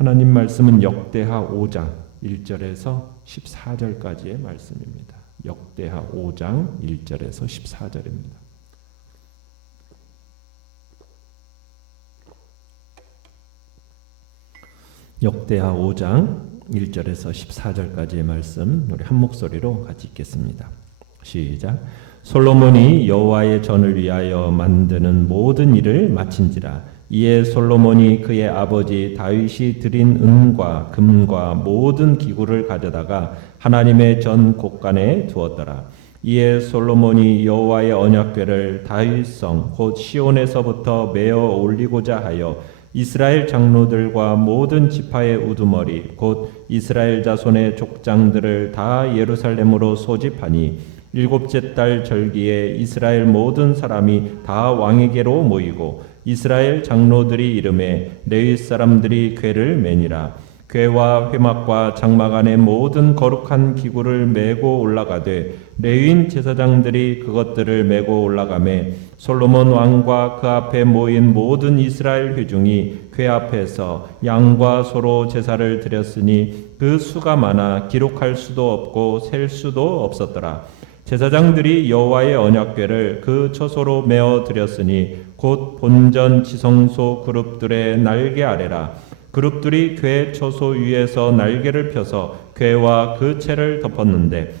하나님 말씀은 역대하 5장 1절에서 14절까지의 말씀입니다. 역대하 5장 1절에서 14절입니다. 역대하 5장 1절에서 14절까지의 말씀 우리 한 목소리로 같이 읽겠습니다. 시작. 솔로몬이 여호와의 전을 위하여 만드는 모든 일을 마친지라. 이에 솔로몬이 그의 아버지 다윗이 드린 은과 금과 모든 기구를 가져다가 하나님의 전 곳간에 두었더라. 이에 솔로몬이 여호와의 언약궤를 다윗성 곧 시온에서부터 메어 올리고자 하여 이스라엘 장로들과 모든 지파의 우두머리 곧 이스라엘 자손의 족장들을 다 예루살렘으로 소집하니 일곱째 달 절기에 이스라엘 모든 사람이 다 왕에게로 모이고 이스라엘 장로들이 이름에 레위 사람들이 궤를 매니라. 궤와 회막과 장막 안에 모든 거룩한 기구를 메고 올라가되 레위인 제사장들이 그것들을 메고 올라가매 솔로몬 왕과 그 앞에 모인 모든 이스라엘 회중이 궤 앞에서 양과 소로 제사를 드렸으니 그 수가 많아 기록할 수도 없고 셀 수도 없었더라. 제사장들이 여호와의 언약궤를 그 처소로 메어 드렸으니 곧 본전 지성소 그룹들의 날개 아래라. 그룹들이 궤 처소 위에서 날개를 펴서 궤와 그 채를 덮었는데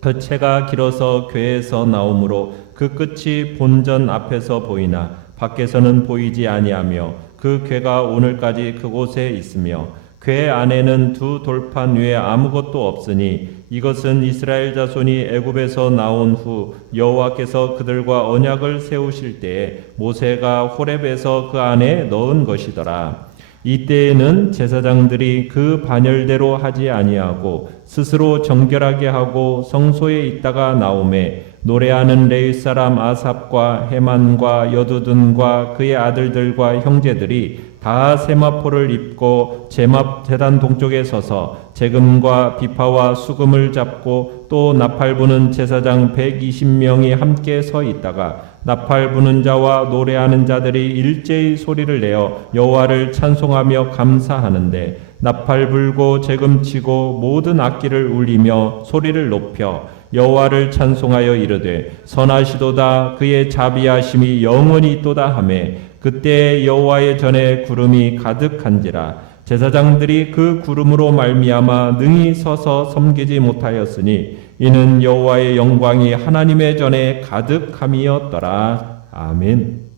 그 채가 길어서 궤에서 나오므로 그 끝이 본전 앞에서 보이나 밖에서는 보이지 아니하며 그 궤가 오늘까지 그곳에 있으며 궤 안에는 두 돌판 위에 아무것도 없으니 이것은 이스라엘 자손이 애굽에서 나온 후 여호와께서 그들과 언약을 세우실 때에 모세가 호렙에서 그 안에 넣은 것이더라. 이때에는 제사장들이 그 반열대로 하지 아니하고 스스로 정결하게 하고 성소에 있다가 나오매 노래하는 레위 사람 아삽과 헤만과 여두둔과 그의 아들들과 형제들이 다 세마포를 입고 제막 제단 동쪽에 서서 재금과 비파와 수금을 잡고 또 나팔 부는 제사장 120명이 함께 서 있다가 나팔 부는 자와 노래하는 자들이 일제히 소리를 내어 여호와를 찬송하며 감사하는데 나팔 불고 재금 치고 모든 악기를 울리며 소리를 높여 여호와를 찬송하여 이르되 선하시도다 그의 자비하심이 영원히 있도다 하매 그때 여호와의 전에 구름이 가득한지라. 제사장들이 그 구름으로 말미암아 능히 서서 섬기지 못하였으니 이는 여호와의 영광이 하나님의 전에 가득함이었더라. 아멘.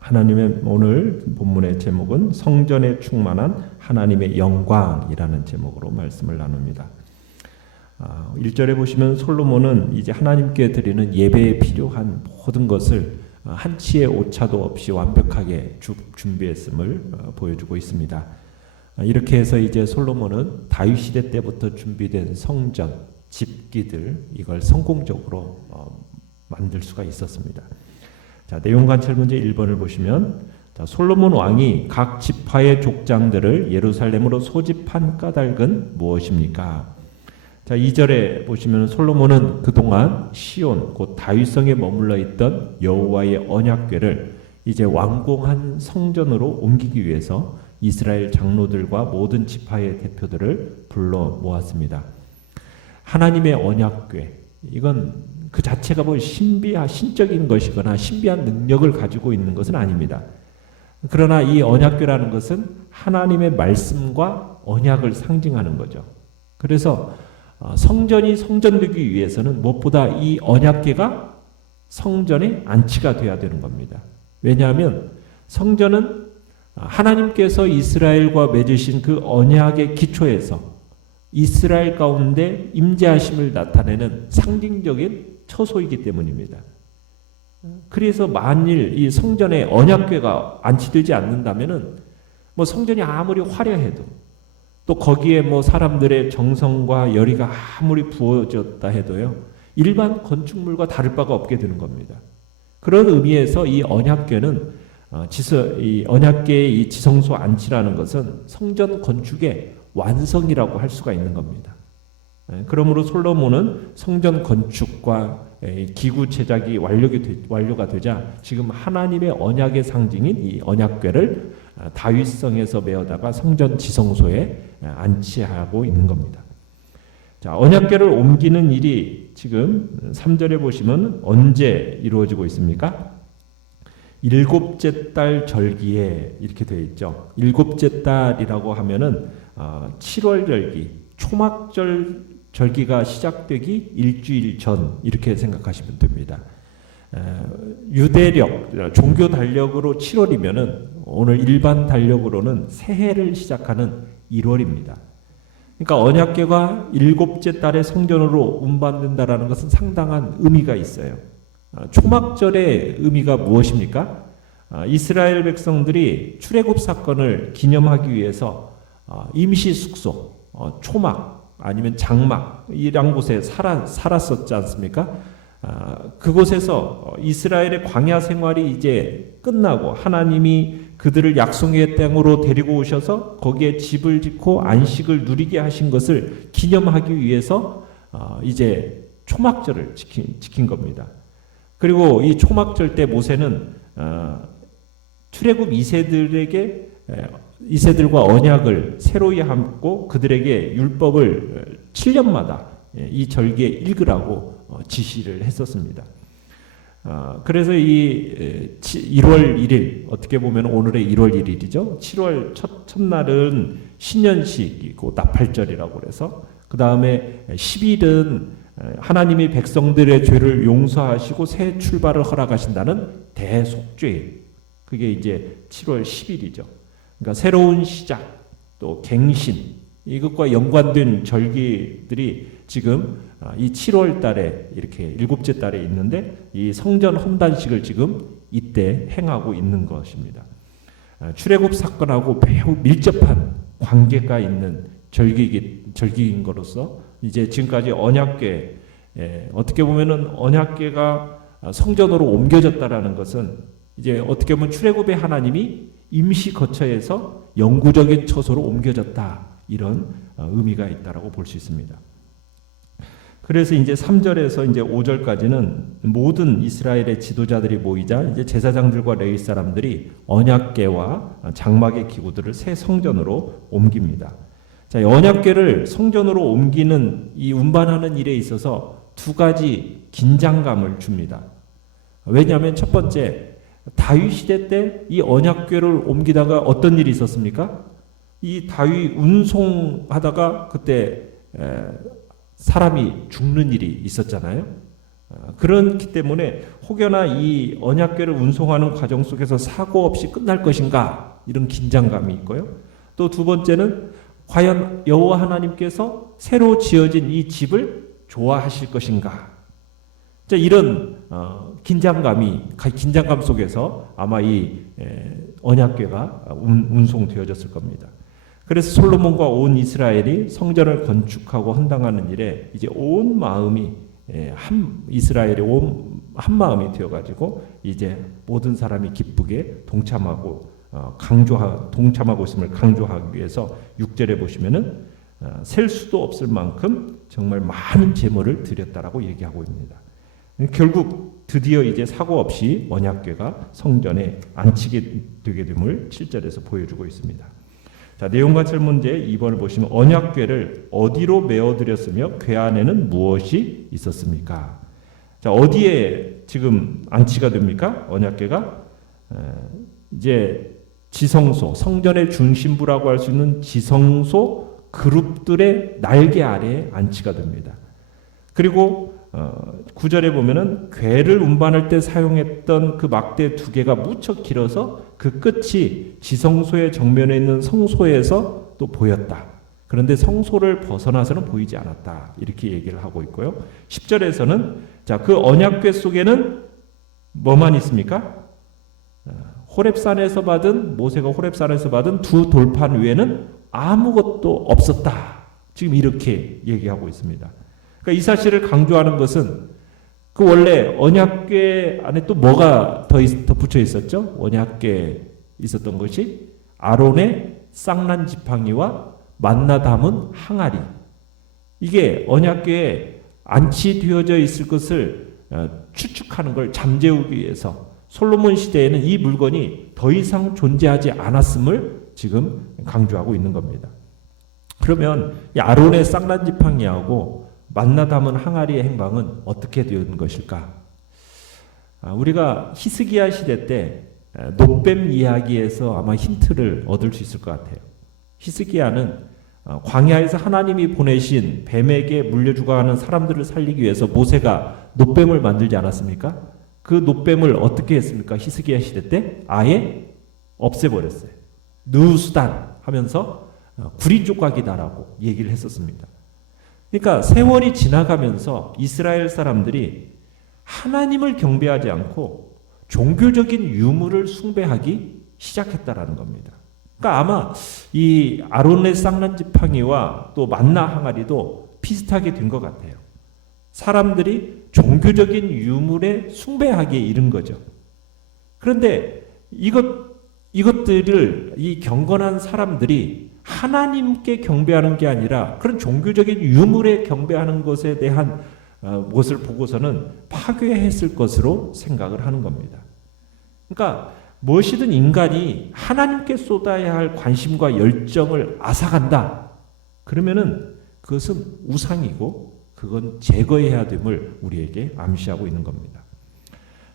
하나님의 오늘 본문의 제목은 성전에 충만한 하나님의 영광이라는 제목으로 말씀을 나눕니다. 1절에 보시면 솔로몬은 이제 하나님께 드리는 예배에 필요한 모든 것을 한치의 오차도 없이 완벽하게 준비했음을 보여주고 있습니다. 이렇게 해서 이제 솔로몬은 다윗 시대 때부터 준비된 성전, 집기들 이걸 성공적으로 만들 수가 있었습니다. 자, 내용 관찰 문제 1번을 보시면 솔로몬 왕이 각 지파의 족장들을 예루살렘으로 소집한 까닭은 무엇입니까? 자, 2절에 보시면 솔로몬은 그동안 시온 곧 다윗성에 머물러 있던 여호와의 언약궤를 이제 완공한 성전으로 옮기기 위해서 이스라엘 장로들과 모든 지파의 대표들을 불러 모았습니다. 하나님의 언약궤, 이건 그 자체가 뭐 신적인 것이거나 신비한 능력을 가지고 있는 것은 아닙니다. 그러나 이 언약궤라는 것은 하나님의 말씀과 언약을 상징하는 거죠. 그래서 성전이 성전되기 위해서는 무엇보다 이 언약궤가 성전에 안치가 돼야 되는 겁니다. 왜냐하면 성전은 하나님께서 이스라엘과 맺으신 그 언약의 기초에서 이스라엘 가운데 임재하심을 나타내는 상징적인 처소이기 때문입니다. 그래서 만일 이 성전에 언약궤가 안치되지 않는다면은 뭐 성전이 아무리 화려해도 또 거기에 뭐 사람들의 정성과 열의가 아무리 부어졌다 해도요, 일반 건축물과 다를 바가 없게 되는 겁니다. 그런 의미에서 이 언약궤는 이 언약궤의 이 지성소 안치라는 것은 성전 건축의 완성이라고 할 수가 있는 겁니다. 그러므로 솔로몬은 성전 건축과 기구 제작이 완료가 되자 지금 하나님의 언약의 상징인 이 언약궤를 다윗성에서 메어다가 성전 지성소에 안치하고 있는 겁니다. 자, 언약궤를 옮기는 일이 지금 3절에 보시면 언제 이루어지고 있습니까? 일곱째 달 절기에 이렇게 되어 있죠. 일곱째 달이라고 하면은 7월 절기, 초막절 절기가 시작되기 일주일 전 이렇게 생각하시면 됩니다. 유대력, 종교 달력으로 7월이면은 오늘 일반 달력으로는 새해를 시작하는 1월입니다. 그러니까 언약궤가 일곱째 달에 성전으로 운반된다라는 것은 상당한 의미가 있어요. 초막절의 의미가 무엇입니까? 이스라엘 백성들이 출애굽 사건을 기념하기 위해서 임시 숙소, 초막 아니면 장막 이런 곳에 살았었지 않습니까? 그곳에서 이스라엘의 광야 생활이 이제 끝나고 하나님이 그들을 약속의 땅으로 데리고 오셔서 거기에 집을 짓고 안식을 누리게 하신 것을 기념하기 위해서 이제 초막절을 지킨 겁니다. 그리고 이 초막절 때 모세는 출애굽 2세들에게 이세들과 언약을 새로이 함고 그들에게 율법을 7년마다 이 절기에 읽으라고 지시를 했었습니다. 그래서 이 1월 1일 어떻게 보면 오늘의 1월 1일이죠. 7월 첫날은 신년식이고 나팔절이라고 그래서 그 다음에 10일은 하나님이 백성들의 죄를 용서하시고 새 출발을 허락하신다는 대속죄일. 그게 이제 7월 10일이죠. 그러니까 새로운 시작, 또 갱신, 이것과 연관된 절기들이 지금 이 7월 달에 이렇게 일곱째 달에 있는데 이 성전 헌단식을 지금 이때 행하고 있는 것입니다. 출애굽 사건하고 매우 밀접한 관계가 있는 절기인 것으로서 이제 지금까지 언약궤, 어떻게 보면은 언약궤가 성전으로 옮겨졌다라는 것은 이제 어떻게 보면 출애굽의 하나님이 임시 거처에서 영구적인 처소로 옮겨졌다, 이런 의미가 있다라고 볼 수 있습니다. 그래서 이제 3절에서 이제 5절까지는 모든 이스라엘의 지도자들이 모이자 이제 제사장들과 레위 사람들이 언약궤와 장막의 기구들을 새 성전으로 옮깁니다. 자, 언약궤를 성전으로 옮기는 이 운반하는 일에 있어서 두 가지 긴장감을 줍니다. 왜냐하면 첫 번째, 다윗 시대 때 이 언약궤를 옮기다가 어떤 일이 있었습니까? 이 다윗 운송하다가 그때 사람이 죽는 일이 있었잖아요. 그렇기 때문에 혹여나 이 언약궤를 운송하는 과정 속에서 사고 없이 끝날 것인가, 이런 긴장감이 있고요. 또 두 번째는 과연 여호와 하나님께서 새로 지어진 이 집을 좋아하실 것인가. 자, 이런 긴장감 속에서 아마 이 언약궤가 운송되어졌을 겁니다. 그래서 솔로몬과 온 이스라엘이 성전을 건축하고 헌당하는 일에 이제 온 마음이 이스라엘이 한 마음이 되어가지고 이제 모든 사람이 기쁘게 동참하고 있음을 강조하기 위해서 6절에 보시면은 셀 수도 없을 만큼 정말 많은 제물을 드렸다라고 얘기하고 있습니다. 결국 드디어 이제 사고 없이 언약궤가 성전에 안치게 되게 됨을 7절에서 보여주고 있습니다. 자, 내용과 설문제 2번을 보시면 언약궤를 어디로 메어드렸으며 궤 안에는 무엇이 있었습니까? 자, 어디에 지금 안치가 됩니까? 언약궤가 이제 지성소, 성전의 중심부라고 할 수 있는 지성소 그룹들의 날개 아래에 안치가 됩니다. 그리고 9절에 보면은 궤를 운반할 때 사용했던 그 막대 두 개가 무척 길어서 그 끝이 지성소의 정면에 있는 성소에서 또 보였다. 그런데 성소를 벗어나서는 보이지 않았다. 이렇게 얘기를 하고 있고요. 10절에서는 자, 그 언약궤 속에는 뭐만 있습니까? 모세가 호렙산에서 받은 두 돌판 외에는 아무것도 없었다. 지금 이렇게 얘기하고 있습니다. 그러니까 이 사실을 강조하는 것은 그 원래 언약궤 안에 또 뭐가 덧붙여 있었죠? 언약궤에 있었던 것이 아론의 쌍난 지팡이와 만나 담은 항아리. 이게 언약궤에 안치되어져 있을 것을 추측하는 걸 잠재우기 위해서 솔로몬 시대에는 이 물건이 더 이상 존재하지 않았음을 지금 강조하고 있는 겁니다. 그러면 이 아론의 쌍난지팡이하고 만나 담은 항아리의 행방은 어떻게 된 것일까? 우리가 히스기야 시대 때 놋뱀 이야기에서 아마 힌트를 얻을 수 있을 것 같아요. 히스기야는 광야에서 하나님이 보내신 뱀에게 물려주고하는 사람들을 살리기 위해서 모세가 놋뱀을 만들지 않았습니까? 그 놋뱀을 어떻게 했습니까? 히스기야 시대 때 아예 없애버렸어요. 느수단 하면서 구리 조각이다라고 얘기를 했었습니다. 그러니까 세월이 지나가면서 이스라엘 사람들이 하나님을 경배하지 않고 종교적인 유물을 숭배하기 시작했다라는 겁니다. 그러니까 아마 이 아론의 쌍난지팡이와 또 만나 항아리도 비슷하게 된 것 같아요. 사람들이 종교적인 유물에 숭배하기에 이른 거죠. 그런데 이것들을 이 경건한 사람들이 하나님께 경배하는 게 아니라 그런 종교적인 유물에 경배하는 것에 대한 것을 보고서는 파괴했을 것으로 생각을 하는 겁니다. 그러니까 무엇이든 인간이 하나님께 쏟아야 할 관심과 열정을 앗아간다. 그러면은 그것은 우상이고 그건 제거해야 됨을 우리에게 암시하고 있는 겁니다.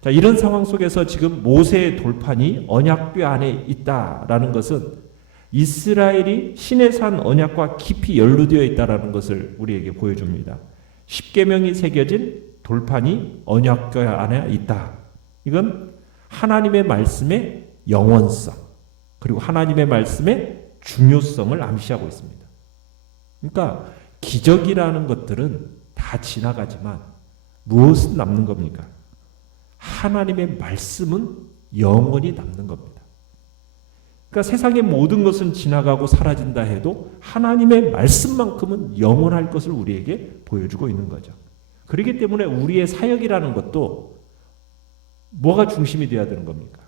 자, 이런 상황 속에서 지금 모세의 돌판이 언약궤 안에 있다라는 것은 이스라엘이 시내산 언약과 깊이 연루되어 있다라는 것을 우리에게 보여줍니다. 십계명이 새겨진 돌판이 언약궤 안에 있다. 이건 하나님의 말씀의 영원성 그리고 하나님의 말씀의 중요성을 암시하고 있습니다. 그러니까 기적이라는 것들은 다 지나가지만 무엇은 남는 겁니까? 하나님의 말씀은 영원히 남는 겁니다. 그러니까 세상의 모든 것은 지나가고 사라진다 해도 하나님의 말씀만큼은 영원할 것을 우리에게 보여주고 있는 거죠. 그렇기 때문에 우리의 사역이라는 것도 뭐가 중심이 되어야 되는 겁니까?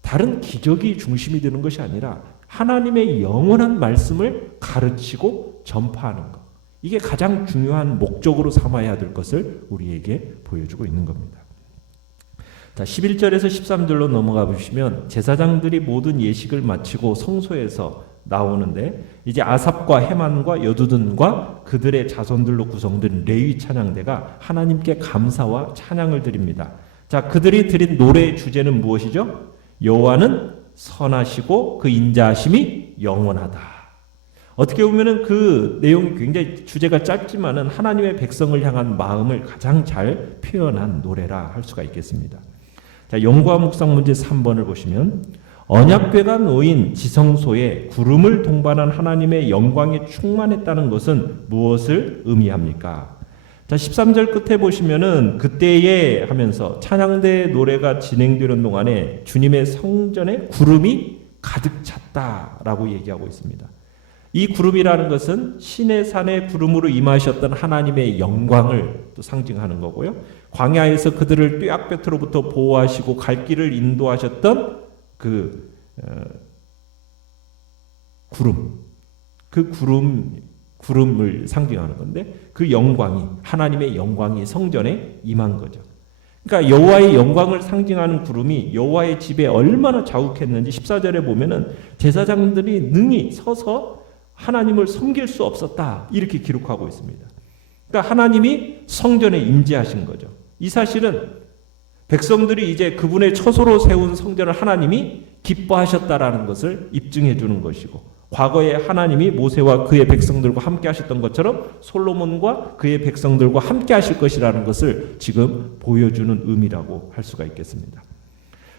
다른 기적이 중심이 되는 것이 아니라 하나님의 영원한 말씀을 가르치고 전파하는 것. 이게 가장 중요한 목적으로 삼아야 될 것을 우리에게 보여주고 있는 겁니다. 자, 11절에서 13절로 넘어가 보시면 제사장들이 모든 예식을 마치고 성소에서 나오는데 이제 아삽과 헤만과 여두둔과 그들의 자손들로 구성된 레위 찬양대가 하나님께 감사와 찬양을 드립니다. 자, 그들이 드린 노래의 주제는 무엇이죠? 여호와는 선하시고 그 인자하심이 영원하다. 어떻게 보면은 그 내용이 굉장히 주제가 짧지만은 하나님의 백성을 향한 마음을 가장 잘 표현한 노래라 할 수가 있겠습니다. 자, 연구와 묵상 문제 3번을 보시면 언약궤가 놓인 지성소에 구름을 동반한 하나님의 영광이 충만했다는 것은 무엇을 의미합니까? 자, 13절 끝에 보시면은 그때에 하면서 찬양대 노래가 진행되는 동안에 주님의 성전에 구름이 가득 찼다라고 얘기하고 있습니다. 이 구름이라는 것은 시내산의 구름으로 임하셨던 하나님의 영광을 또 상징하는 거고요. 광야에서 그들을 뙤약볕으로부터 보호하시고 갈 길을 인도하셨던 그 구름, 그 구름을 상징하는 건데 그 영광이 하나님의 영광이 성전에 임한 거죠. 그러니까 여호와의 영광을 상징하는 구름이 여호와의 집에 얼마나 자욱했는지 14절에 보면은 제사장들이 능히 서서 하나님을 섬길 수 없었다 이렇게 기록하고 있습니다. 그러니까 하나님이 성전에 임재하신 거죠. 이 사실은 백성들이 이제 그분의 처소로 세운 성전을 하나님이 기뻐하셨다라는 것을 입증해 주는 것이고 과거에 하나님이 모세와 그의 백성들과 함께 하셨던 것처럼 솔로몬과 그의 백성들과 함께 하실 것이라는 것을 지금 보여주는 의미라고 할 수가 있겠습니다.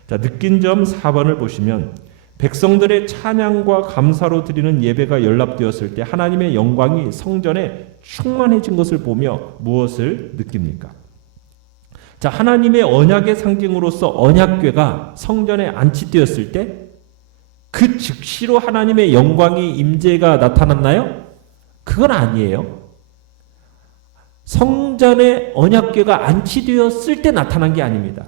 자, 느낀 점 4번을 보시면 백성들의 찬양과 감사로 드리는 예배가 연락되었을 때 하나님의 영광이 성전에 충만해진 것을 보며 무엇을 느낍니까? 자, 하나님의 언약의 상징으로서 언약궤가 성전에 안치되었을 때 그 즉시로 하나님의 영광이 임재가 나타났나요? 그건 아니에요. 성전에 언약궤가 안치되었을 때 나타난 게 아닙니다.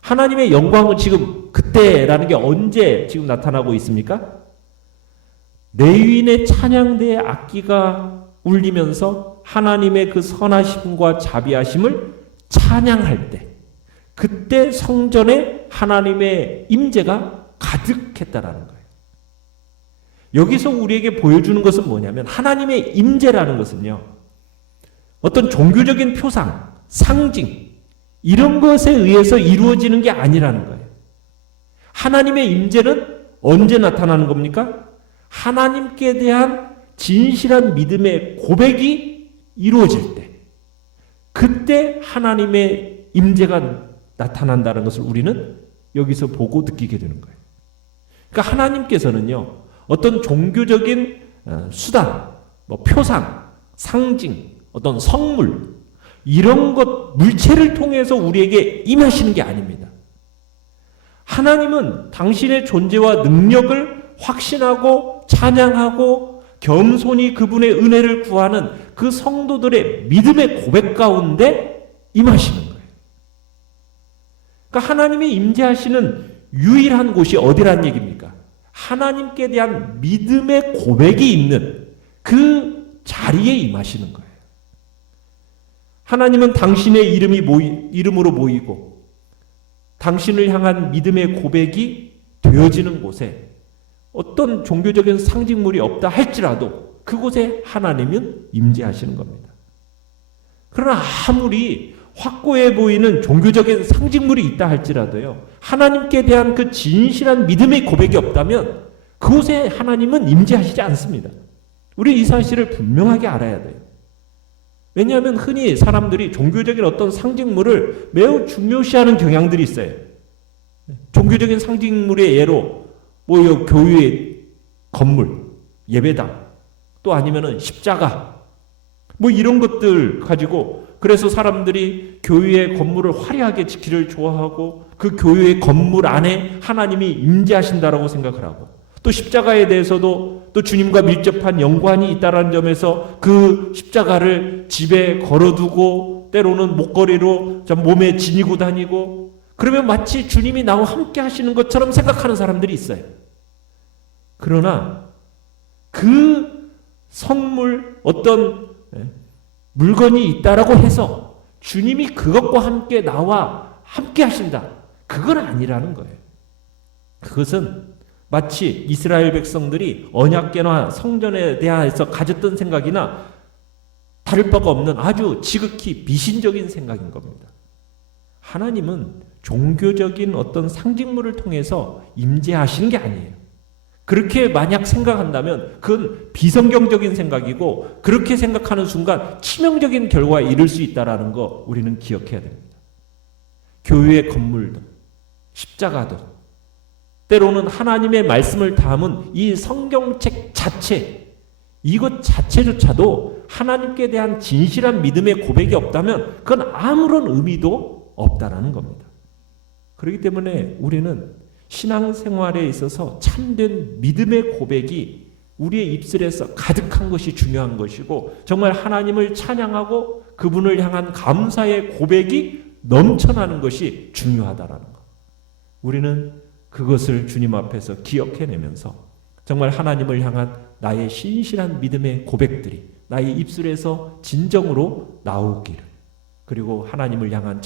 하나님의 영광은 지금 그때라는 게 언제 지금 나타나고 있습니까? 레위인의 찬양대의 악기가 울리면서 하나님의 그 선하심과 자비하심을 찬양할 때, 그때 성전에 하나님의 임재가 가득했다라는 거예요. 여기서 우리에게 보여주는 것은 뭐냐면 하나님의 임재라는 것은요, 어떤 종교적인 표상, 상징 이런 것에 의해서 이루어지는 게 아니라는 거예요. 하나님의 임재는 언제 나타나는 겁니까? 하나님께 대한 진실한 믿음의 고백이 이루어질 때, 그때 하나님의 임재가 나타난다는 것을 우리는 여기서 보고 느끼게 되는 거예요. 그러니까 하나님께서는요, 어떤 종교적인 수단, 표상, 상징, 어떤 성물 이런 것, 물체를 통해서 우리에게 임하시는 게 아닙니다. 하나님은 당신의 존재와 능력을 확신하고 찬양하고 겸손히 그분의 은혜를 구하는 그 성도들의 믿음의 고백 가운데 임하시는 거예요. 그러니까 하나님이 임재하시는 유일한 곳이 어디란 얘기입니까? 하나님께 대한 믿음의 고백이 있는 그 자리에 임하시는 거예요. 하나님은 당신의 이름으로 모이고 당신을 향한 믿음의 고백이 되어지는 곳에 어떤 종교적인 상징물이 없다 할지라도 그곳에 하나님은 임재하시는 겁니다. 그러나 아무리 확고해 보이는 종교적인 상징물이 있다 할지라도요, 하나님께 대한 그 진실한 믿음의 고백이 없다면 그곳에 하나님은 임재하시지 않습니다. 우리 이 사실을 분명하게 알아야 돼요. 왜냐하면 흔히 사람들이 종교적인 어떤 상징물을 매우 중요시하는 경향들이 있어요. 종교적인 상징물의 예로 교회의 건물, 예배당, 또 아니면은 십자가, 이런 것들 가지고 그래서 사람들이 교회의 건물을 화려하게 지키기를 좋아하고 그 교회의 건물 안에 하나님이 임재하신다라고 생각을 하고, 또 십자가에 대해서도 또 주님과 밀접한 연관이 있다는 점에서 그 십자가를 집에 걸어두고 때로는 목걸이로 몸에 지니고 다니고, 그러면 마치 주님이 나와 함께 하시는 것처럼 생각하는 사람들이 있어요. 그러나 그 선물, 어떤 물건이 있다라고 해서 주님이 그것과 함께 나와 함께 하신다, 그건 아니라는 거예요. 그것은 마치 이스라엘 백성들이 언약궤나 성전에 대해서 가졌던 생각이나 다를 바가 없는 아주 지극히 비신적인 생각인 겁니다. 하나님은 종교적인 어떤 상징물을 통해서 임재하시는 게 아니에요. 그렇게 만약 생각한다면 그건 비성경적인 생각이고, 그렇게 생각하는 순간 치명적인 결과에 이를 수 있다는 거 우리는 기억해야 됩니다. 교회의 건물도 십자가도 때로는 하나님의 말씀을 담은 이 성경책 자체, 이것 자체조차도 하나님께 대한 진실한 믿음의 고백이 없다면 그건 아무런 의미도 없다라는 겁니다. 그렇기 때문에 우리는 신앙생활에 있어서 참된 믿음의 고백이 우리의 입술에서 가득한 것이 중요한 것이고, 정말 하나님을 찬양하고 그분을 향한 감사의 고백이 넘쳐나는 것이 중요하다라는 것. 우리는 그것을 주님 앞에서 기억해내면서 정말 하나님을 향한 나의 신실한 믿음의 고백들이 나의 입술에서 진정으로 나오기를, 그리고 하나님을 향한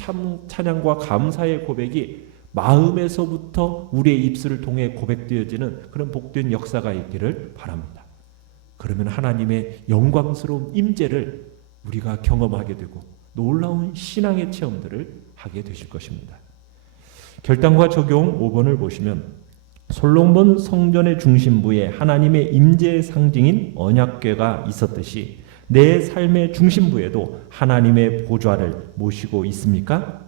찬양과 감사의 고백이 마음에서부터 우리의 입술을 통해 고백되어지는 그런 복된 역사가 있기를 바랍니다. 그러면 하나님의 영광스러운 임재를 우리가 경험하게 되고 놀라운 신앙의 체험들을 하게 되실 것입니다. 결단과 적용 5번을 보시면 솔로몬 성전의 중심부에 하나님의 임재의 상징인 언약궤가 있었듯이 내 삶의 중심부에도 하나님의 보좌를 모시고 있습니까?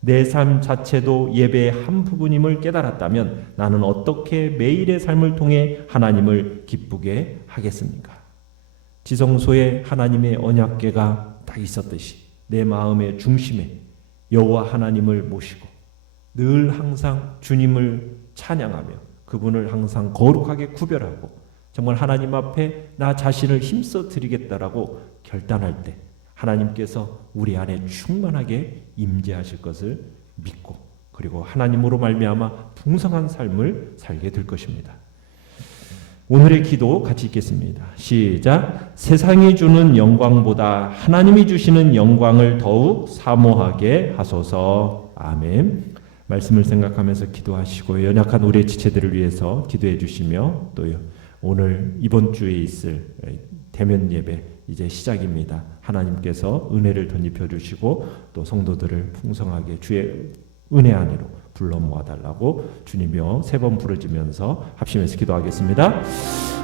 내 삶 자체도 예배의 한 부분임을 깨달았다면 나는 어떻게 매일의 삶을 통해 하나님을 기쁘게 하겠습니까? 지성소에 하나님의 언약궤가 딱 있었듯이 내 마음의 중심에 여호와 하나님을 모시고 늘 항상 주님을 찬양하며 그분을 항상 거룩하게 구별하고 정말 하나님 앞에 나 자신을 힘써 드리겠다라고 결단할 때 하나님께서 우리 안에 충만하게 임재하실 것을 믿고, 그리고 하나님으로 말미암아 풍성한 삶을 살게 될 것입니다. 오늘의 기도 같이 읽겠습니다. 시작. 세상이 주는 영광보다 하나님이 주시는 영광을 더욱 사모하게 하소서. 아멘. 말씀을 생각하면서 기도하시고 연약한 우리의 지체들을 위해서 기도해 주시며 또 오늘 이번 주에 있을 대면 예배 이제 시작입니다. 하나님께서 은혜를 덧입혀 주시고 또 성도들을 풍성하게 주의 은혜 안으로 불러 모아 달라고 주님이여 세 번 부르짖으면서 합심해서 기도하겠습니다.